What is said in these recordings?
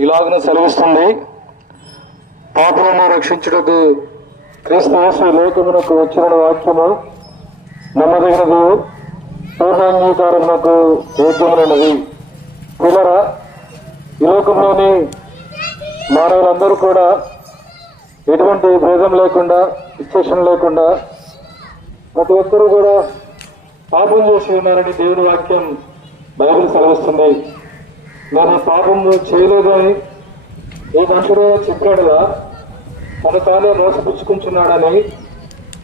ఇలాగనే సెలవిస్తుంది, పాపులను రక్షించుటకు క్రీస్తు యేసు లోకమునకు వచ్చిన వాక్యము నమ్మదగినది, పూర్ణాంగీకారమునకు యోగ్యమైనది. పిల్లరా, ఈ లోకంలోని మానవులందరూ కూడా ఎటువంటి భేదం లేకుండా, విశేషం లేకుండా ప్రతి ఒక్కరూ కూడా పాపం చేసి ఉన్నారని దేవుని వాక్యం బైబిల్ సెలవిస్తుంది. నేను పాపము చేయలేదని ఏ మనుషుడు చెప్పాడుగా తను తానే మోసపుచ్చుకుంటున్నాడని,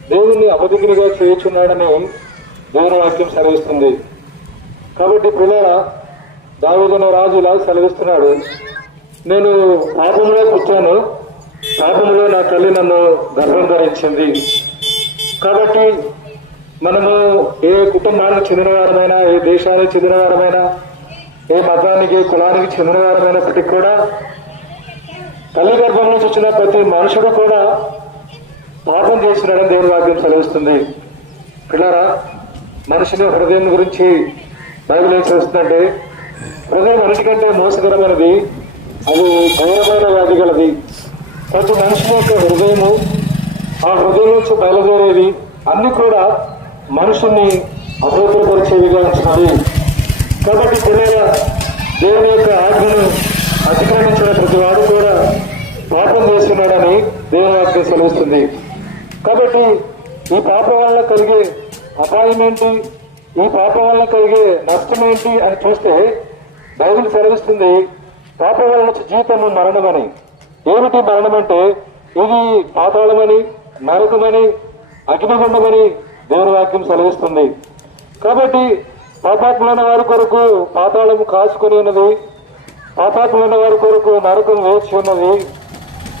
దేవుణ్ణి అబద్ధికునిగా చేయుచున్నాడని దేవుని వాక్యం సెలవిస్తుంది. కాబట్టి పిల్లల దావీదు రాజు ఇలా సెలవిస్తున్నాడు, నేను పాపంలో పుట్టాను, పాపంలో నా తల్లి నన్ను గర్భం ధరించింది. కాబట్టి మనము ఏ కుటుంబానికి చెందినవారమైనా, ఏ దేశానికి చెందినవారమైనా, ఏ మతానికి కులానికి చెందినవారమైనప్పటికీ కూడా తల్లి గర్భం నుంచి వచ్చిన ప్రతి మనుషుడు కూడా పాపం చేస్తున్నాడని దేవుని వాక్యం సెలవిస్తుంది. పిల్లరా, మనిషిని హృదయం గురించి బైబిల్ ఏం చేస్తుందంటే, హృదయం అన్నిటికంటే మోసకరమైనది, అది ఘోరమైన వ్యాధి గలది. ప్రతి మనిషి యొక్క హృదయము, ఆ హృదయం నుంచి బయలుదేరేది అన్ని కూడా మనుషుల్ని అపవిత్రపరిచేవిగా ఉంటున్నది. కాబట్టి పిల్లల దేవుని యొక్క ఆజ్ఞను అతిక్రమించిన ప్రతి వాడు కూడా పాపం చేస్తున్నాడని దేవుని వాక్యం సెలవిస్తుంది. కాబట్టి ఈ పాపం వల్ల కలిగే అపాయం ఏంటి, ఈ పాపం వల్ల కలిగే నష్టం ఏంటి అని చూస్తే బైబిల్ సెలవిస్తుంది, పాపం వల్ల జీవితము మరణమని. ఏమిటి మరణం అంటే, ఇది పాతాళమని, నరకమని, అగ్నిగుండమని దేవుని వాక్యం సెలవిస్తుంది. కాబట్టి పాపాత్ములైన వారి కొరకు పాతాళము కాచుకొని ఉన్నది, పాపాత్ములైన వారి కొరకు నరకం వేచి ఉన్నది.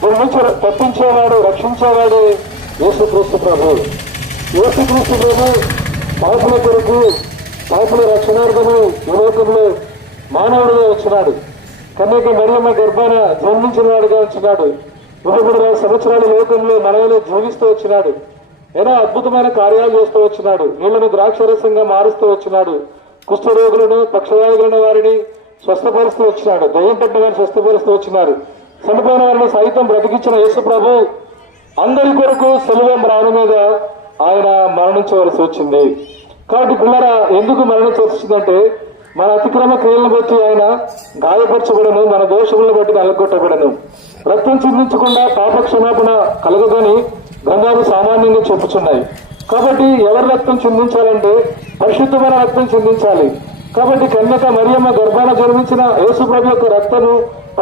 దీని నుంచి తప్పించేవాడు, రక్షించేవాడు యేసుక్రీస్తు ప్రభు. యేసుక్రీస్తు ప్రభు పాపుల కొరకు, పాపుల రక్షణార్థము ఈ లోకంలో మానవుడిగా వచ్చినాడు. కన్యక మరియమ్మ గర్భాన జన్మించిన వాడుగా వచ్చినాడు. 23 సంవత్సరాల లోకంలో మనలో జీవిస్తూ వచ్చినాడు. ఎన్నో అద్భుతమైన కార్యాలు చేస్తూ వచ్చినాడు. నీళ్లను ద్రాక్షరసంగా మారుస్తూ వచ్చినాడు. కుష్ఠరోగులను, పక్షవాయువులను వారిని స్వస్థపరుస్తూ వచ్చినాడు. దయ్యం పట్టిన వారిని స్వస్థపరుస్తూ వచ్చినారు. చనిపోయిన వారిని సైతం బ్రతికించిన యేసు ప్రభు అందరి కొరకు శిలువ మ్రాను మీద ఆయన మరణించవలసి వచ్చింది. కాబట్టి పిల్లరా, ఎందుకు మరణించవలసి వచ్చిందంటే, మన అతిక్రమ క్రియలను బట్టి ఆయన గాయపరచబడను, మన దోషములను బట్టి నల్లగొట్టబడను. రక్తం చిందించకుండా పాప క్షమాపణ కలగదని గ్రంథాలు సామాన్యంగా చెప్పుచున్నాయి. కాబట్టి ఎవరి రక్తం చిందించాలంటే పరిశుద్ధమైన రక్తం చిందించాలి. కాబట్టి కన్యక మరియమ్మ గర్భాన జన్మించిన యేసు ప్రభు యొక్క రక్తము